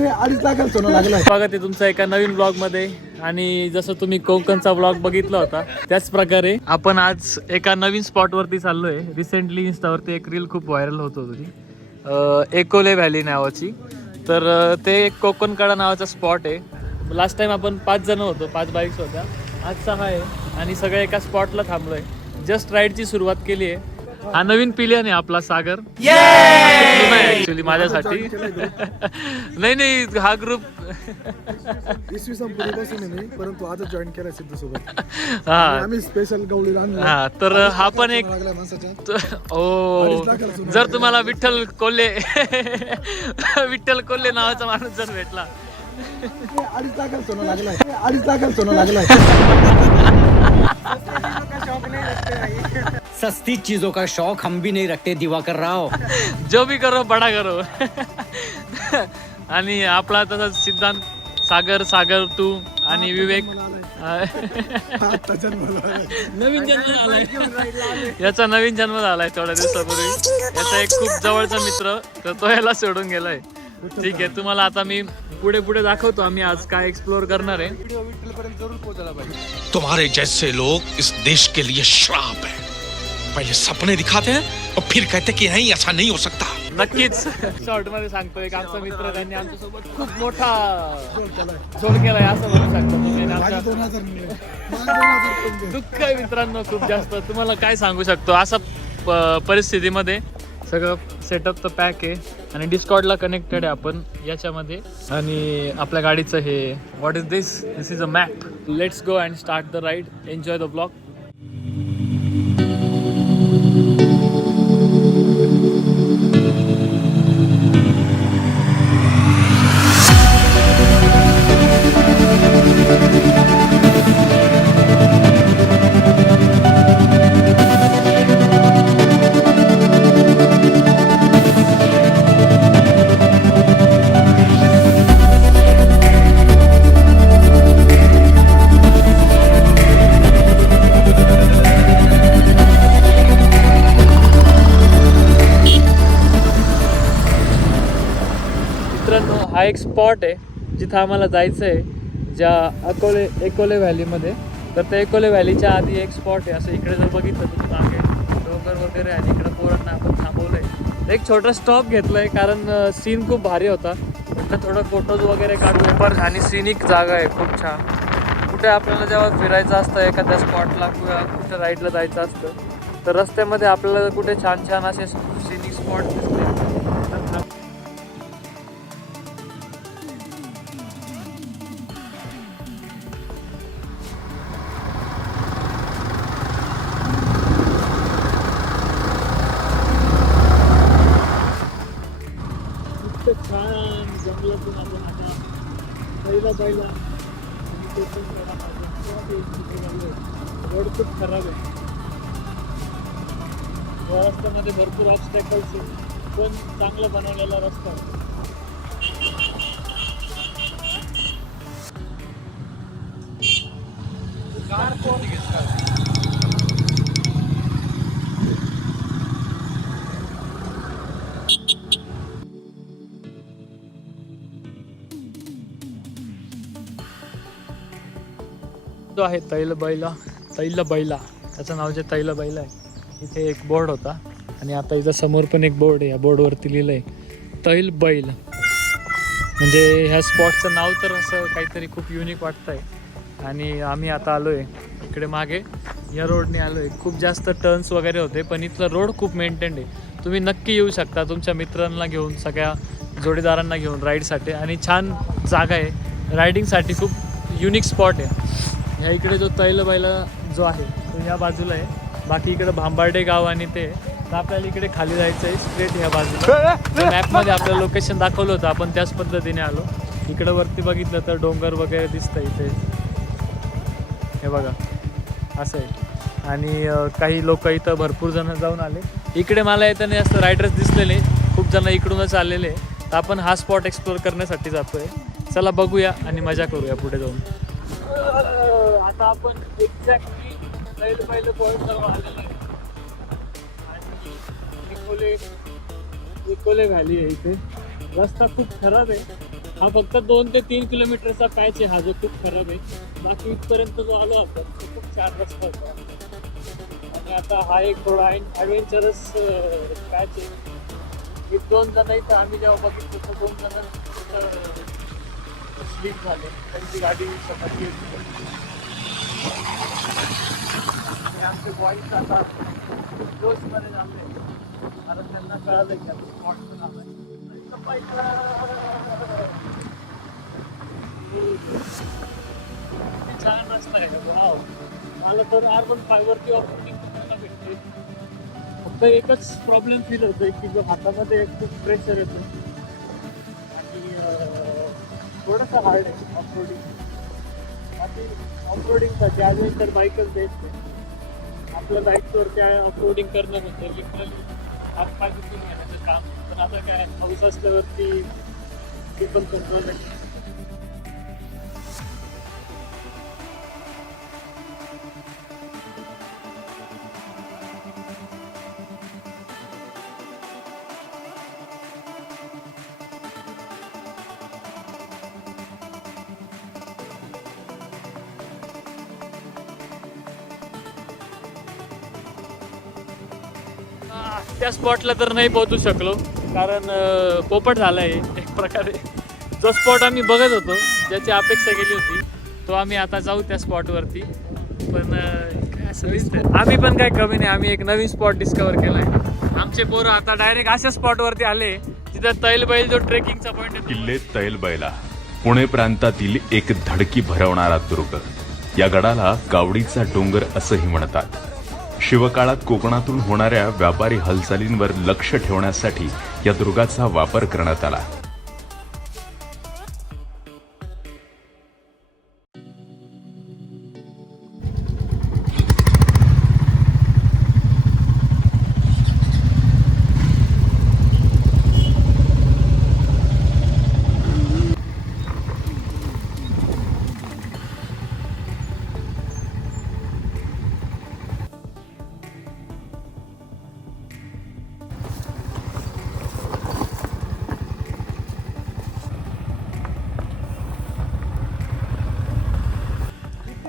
स्वागत आहे तुमचं एका नवीन ब्लॉग मध्ये. आणि जसं तुम्ही कोकणचा ब्लॉग बघितला होता त्याच प्रकारे आपण आज एका नवीन स्पॉट वरती चाललोय. रिसेंटली इंस्टावरती एक रील खूप व्हायरल होत होती, एकोले व्हॅली नावाची. तर ते एक कोकणकडा नावाचा स्पॉट आहे. लास्ट टाइम आपण 5 जण होतो, 5 बाईक्स होत्या, आज 6 आहे आणि सगळे एका स्पॉटला थांबलोय. जस्ट राईडची सुरुवात केली आहे. हा नवीन पिलियन आहे आपला सागर. ऍक्च्युली माझ्यासाठी नाही हा ग्रुप इसवी संपूर्णपासून मी परंतु आज जॉईन केला सिद्धू सोबत. हा आम्ही स्पेशल गवळी आणला. हा तर हा पण एक ओ जर तुम्हाला विठ्ठल कोल्हे नावाचा माणूस जर भेटला 2.5 लाखाला सोनं लागलाय. 2.5 लाखाला सोनं लागलाय. सस्ती चीजों का शौक हम भी नहीं रखते दिवाकर राव. जो भी करो बडा करो. आणि आपला तसा सिद्धांत सागर तू आणि विवेक नवीन जन्म आलाय. याचा नवीन जन्म झालाय थोड्या दिवसापूर्वी. याचा एक खूप जवळचा मित्र, तर तो याला सोडून गेलाय. ठीक आहे, तुम्हाला आता मी पुढे दाखवतो आम्ही आज काय एक्सप्लोर करणार आहे. तुम्हारे जैसे लोग इस देश के लिए श्राप है. पहले सपने दिखाते हैं और फिर कहते कि नहीं ऐसा नहीं हो सकता. नक्कीच शॉर्ट मध्ये सांगतो, एक आमचा मित्र त्यांनी आमच्यासोबत खूप मोठा जोड केलाय असं म्हणू शकतो तुम्ही. दुःख आहे मित्रांनो खूप जास्त. तुम्हाला काय सांगू शकतो, असा परिस्थितीमध्ये सगळं सेटअप तर पॅक आहे आणि डिस्कॉर्डला कनेक्टेड आहे आपण याच्यामध्ये. आणि आपल्या गाडीचं हे what is this is a map. Let's go and start the ride. Enjoy the blog. हा एक स्पॉट आहे जिथं आम्हाला जायचं आहे, ज्या एकोले व्हॅलीमध्ये. तर त्या एकोले व्हॅलीच्या आधी एक स्पॉट आहे. असं इकडे जर बघितलं तर मागे डोंगर वगैरे आणि इकडे पोरांना आपण थांबवलंय. एक छोटा स्टॉप घेतलाय कारण सीन खूप भारी होता. म्हटलं थोडं फोटोज वगैरे काढूया. पण आणि सीनिक जागा आहे खूप छान. कुठे आपल्याला जेव्हा फिरायचं असतं एखाद्या स्पॉटला किंवा कुठे राईडला जायचं असतं तर रस्त्यामध्ये आपल्याला कुठे छान असे सीनिक स्पॉट दिसते. छान जंगलातून आपण आता पहिला रोड खूप खराब आहे. या रस्त्यामध्ये भरपूर ऑब्स्टॅकल्स आहे, पण चांगला बनवलेला रस्ता आहे. जो आहे तैलबैला, त्याचं नाव जे तैलबैला आहे. इथे एक बोर्ड होता आणि आता इथं समोर पण एक बोर्ड आहे. या बोर्डवरती लिहिलं आहे तैलबैल. म्हणजे ह्या स्पॉटचं नाव तर असं काहीतरी खूप युनिक वाटतं आहे. आणि आम्ही आता आलो आहे इकडे मागे या रोडने आलो आहे. खूप जास्त टर्न्स वगैरे होते पण इथलं रोड खूप मेंटेन्ड आहे. तुम्ही नक्की येऊ शकता तुमच्या मित्रांना घेऊन, सगळ्या जोडीदारांना घेऊन राईडसाठी. आणि छान जागा आहे रायडिंगसाठी, खूप युनिक स्पॉट आहे. ह्या इकडे जो तैलबैला जो आहे तो ह्या बाजूला आहे. बाकी इकडे भांबार्डे गाव आणि ते. तर आपल्याला इकडे खाली जायचं आहे स्ट्रेट ह्या बाजूला. मॅपमध्ये आपल्याला लोकेशन दाखवलं होतं, आपण त्याच पद्धतीने आलो. इकडं वरती बघितलं तर डोंगर वगैरे दिसतं इथे, हे बघा असं आहे. आणि काही लोक इथं भरपूर जण जाऊन आले. इकडे मला येताना जास्त रायडर्स दिसलेले, खूप जण इकडूनच आलेले. तर आपण हा स्पॉट एक्सप्लोर करण्यासाठी जातोय. चला बघूया आणि मजा करूया पुढे जाऊन. आता आपण एक्झॅक्टली तैलबैला पॉईंट जवळ आलेलो आहे. आणि एकोले व्हॅली आहे इथे. रस्ता खूप खराब आहे हा फक्त 2 ते 3 किलोमीटरचा पॅच आहे हा, जो खूप खराब आहे. बाकी इथपर्यंत जो आलो आपण तो खूप छान रस्ता होता. आणि आता हा एक थोडा ॲडव्हेंचरस पॅच आहे. एक 2 जण इथं आम्ही जेव्हा बघितलं तर 2 जण स्लीप झाले, त्यांची गाडी सकाळी येत. आमचे बॉईज आता जोशमध्ये झाले, कारण त्यांना कळालं की आता स्पॉट पण आलाय. छान रस्ता आहे. वाव, मला तर R15 वरती ऑपरेटिंग करायला भेटते. फक्त एकच प्रॉब्लेम फील होतोय की जो हातामध्ये खूप प्रेशर येतं आणि थोडंसं हार्ड आहे ऑफरोडिंग. बाकी ऑफरोडिंगसाठी ॲडव्हेंचर बाईकच बेस्ट आहे. आपल्या बाईकवरती ऑफरोडिंग करणं म्हणजे लिटरली हातपाय दुखून घेण्याचं काम. पण आता काय पाऊस असल्यावरती ते पण कंट्रोल आहे. त्या स्पॉटला तर नाही पोहोचू शकलो, कारण पोपट झाला आहे एक प्रकारे. जो स्पॉट आम्ही बघत होतो, ज्याची अपेक्षा केली होती, तो आम्ही आता जाऊ त्या स्पॉटवरती. पण काय असं दिसतंय आम्ही पण काय कमी नाही, आम्ही एक नवीन स्पॉट डिस्कवर केला आहे. आमचे पोरं आता डायरेक्ट अशा स्पॉटवरती आले जिथं तैलबैल जो ट्रेकिंगचा पॉईंट आहे. किल्ले तैलबैला पुणे प्रांतातील एक धडकी भरवणारा दुर्ग. या गडाला गावडीचा डोंगर असंही म्हणतात. शिवकाळात कोकणातून होणाऱ्या व्यापारी हालचालींवर लक्ष ठेवण्यासाठी या दुर्गाचा वापर करण्यात आला.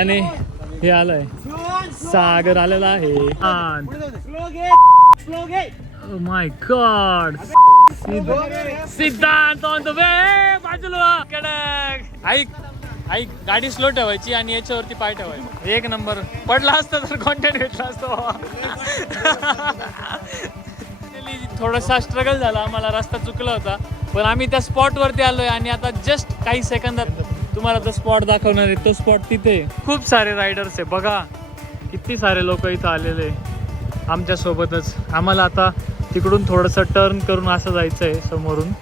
आणि हे आलंय सागर आलेला आहे. माय गॉड, सिद्धांत ऑन द वे. बाजूला कडक. ऐक गाडी स्लो ठेवायची आणि याच्यावरती पाय ठेवायचा. एक नंबर. पडला असता तर कॉन्टेंट भेटला असतो. थोडासा स्ट्रगल झाला आम्हाला, रस्ता चुकला होता, पण आम्ही त्या स्पॉटवरती आलोय आणि आता जस्ट काही सेकंदात तुम्हाला तो स्पॉट दाखवणार आहे. तो स्पॉट तिथे खूप सारे रायडर्स आहे. बघा किती सारे लोक इथं आलेले आमच्या सोबतच. आम्हाला आता तिकडून थोडंसं टर्न करून असं जायचं आहे समोरून.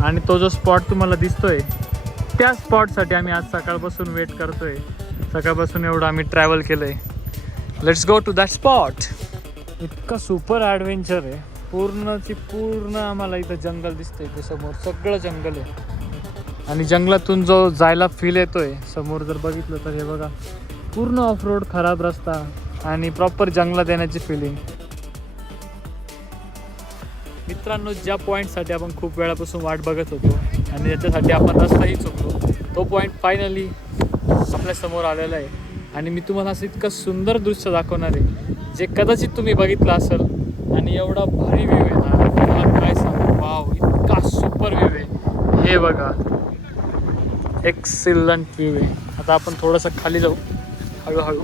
आणि तो जो स्पॉट तुम्हाला दिसतोय त्या स्पॉटसाठी आम्ही आज सकाळपासून वेट करतोय. सकाळपासून एवढं आम्ही ट्रॅव्हल केलंय. Let's go to that spot. इतका सुपर ॲडव्हेंचर आहे. पूर्ण आम्हाला इथं जंगल दिसतंय. ते समोर सगळं जंगल आहे आणि जंगलातून जो जायला फील येतोय समोर जर बघितलं तर हे बघा, पूर्ण ऑफ रोड, खराब रस्ता आणि प्रॉपर जंगलात येण्याची फिलिंग. मित्रांनो, ज्या पॉईंटसाठी आपण खूप वेळापासून वाट बघत होतो आणि ज्याच्यासाठी आपण रस्ताही चुकलो, तो पॉईंट फायनली आपल्या समोर आलेला आहे. आणि मी तुम्हाला असं इतकं सुंदर दृश्य दाखवणार आहे जे कदाचित तुम्ही बघितलं असेल. आणि एवढा भारी व्ह्यू आहे ना, तुम्हाला काय सांगू. वाव, इतका सुपर व्ह्यू आहे. हे बघा, एक्सिलंट व्ह्यू आहे. आता आपण थोडंसं खाली जाऊ हळूहळू.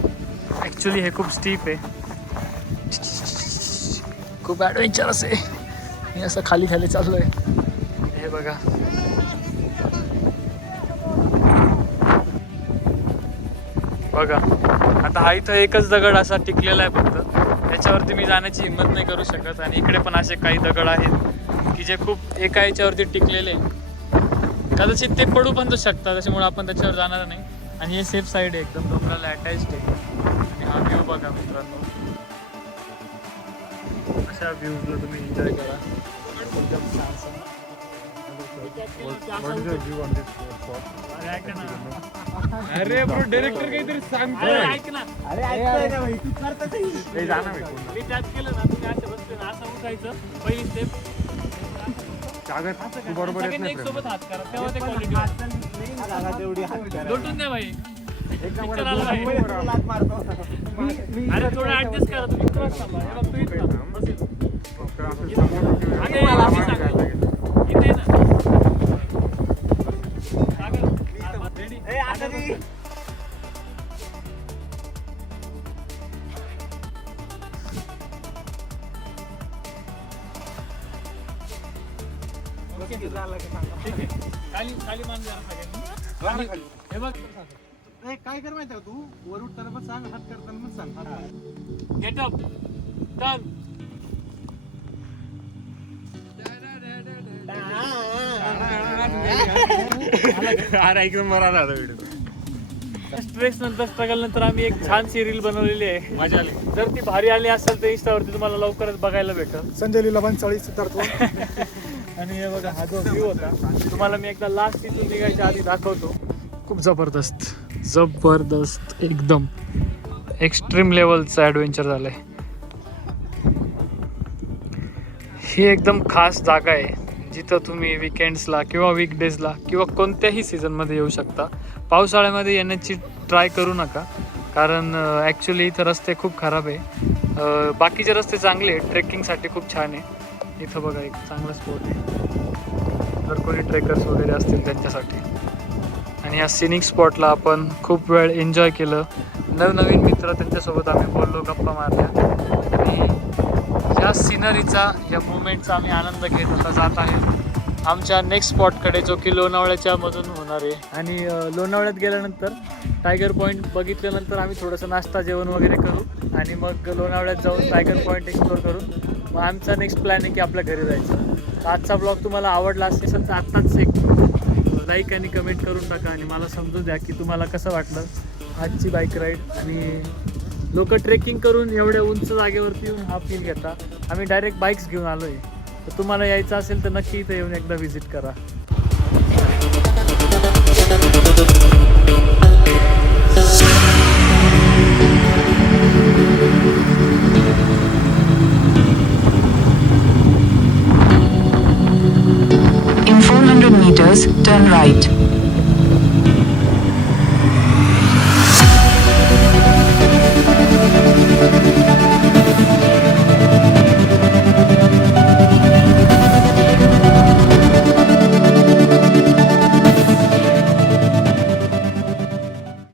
ॲक्च्युली हे खूप स्टीप आहे, खूप ॲडव्हेंचरस आहे. मी असं खाली चाललो आहे. हे बघा, बघा आता हा इथं एकच दगड असा टिकलेला आहे फक्त. त्याच्यावरती मी जाण्याची हिंमत नाही करू शकत. आणि इकडे पण असे काही दगड आहेत की जे खूप एका याच्यावरती टिकलेले, कदाचित ते पडू पण शकतात, त्याच्यामुळे आपण त्याच्यावर जाणार नाही. आणि हे सेफ साईड आहे, एकदम डोंगराला अटॅच्ड आहे. आणि हा व्ह्यू बघा मित्रांनो, अशा व्ह्यूजला तुम्ही एन्जॉय करा. एकदम छान. अरे ब्रो, डायरेक्टर काहीतरी सांगतो. ऐक ना, मी त्यात केलं ना, तुम्ही असं बसले ना, असं उठायचं. पहिली स्टेप सगळ्यांनी एक सोबत हात करा तेव्हा ते क्वालिटी लोटून द्या भाई. Picture आला भाई. अरे थोडं ऍडजस्ट करा तुम्ही क्रॉस थांबा. हे बघ, तू इथं थांब. बस इथं. अरे, आम्ही सांगतो. इथे ना. सागर, ready? ओके. ठीक आहे. खाली मान जरा सगळ्यांनी. हे बघ, काय कर माहिती तू वर उठताना पण सांग, हात करताना पण सांग. Get up, done. स्ट्रेस नंतर स्ट्रगल नंतर आम्ही एक छानशी रील बनवलेली आहे. मजा आली. जर ती भारी आली असेल तर इंस्टावरती तुम्हाला लवकरच बघायला भेटेल. संजय लीला 45 सिद्धार्थ. आणि हे बघा, हा जो व्ह्यू होता तुम्हाला मी एकदा लास्ट इथून निघायच्या आधी दाखवतो. खूप जबरदस्त एकदम एक्स्ट्रीम लेवलचं ॲडव्हेंचर झालं आहे. ही एकदम खास जागा आहे जिथं तुम्ही विकेंड्सला किंवा वीकडेजला किंवा कोणत्याही सीझनमध्ये येऊ शकता. पावसाळ्यामध्ये येण्याची ट्राय करू नका, कारण ॲक्च्युली इथं रस्ते खूप खराब आहे. बाकीचे रस्ते चांगले आहेत, ट्रेकिंगसाठी खूप छान आहे. इथं बघा एक चांगला स्पॉट आहे जर कोणी ट्रेकर्स वगैरे असतील त्यांच्यासाठी. आणि या सिनिक स्पॉटला आपण खूप वेळ एन्जॉय केलं. नवनवीन मित्र त्यांच्यासोबत आम्ही बोललो, गप्पा मारल्या आणि या सिनरीचा, या मुवमेंटचा आम्ही आनंद घेत आता जात आहे आमच्या नेक्स्ट स्पॉटकडे, जो की लोणावळ्याच्या मधून होणार आहे. आणि लोणावळ्यात गेल्यानंतर टायगर पॉईंट बघितल्यानंतर आम्ही थोडंसं नाश्ता जेवण वगैरे करू आणि मग लोणावळ्यात जाऊन टायगर पॉईंट एक्सप्लोर करू. मग आमचा नेक्स्ट प्लॅन आहे की आपल्या घरी जायचं. तर आजचा ब्लॉग तुम्हाला आवडला असेल तर आत्ताच एक लाईक आणि कमेंट करून टाका आणि मला समजून द्या की तुम्हाला कसं वाटलं आजची बाईक राईड. आणि लोक ट्रेकिंग करून एवढ्या उंच जागेवरती येऊन हा फील घेता. आम्ही डायरेक्ट बाईक्स घेऊन आलो आहे. तर तुम्हाला यायचं असेल तर नक्की इथं येऊन एकदा व्हिजिट करा. In 400 meters, turn right.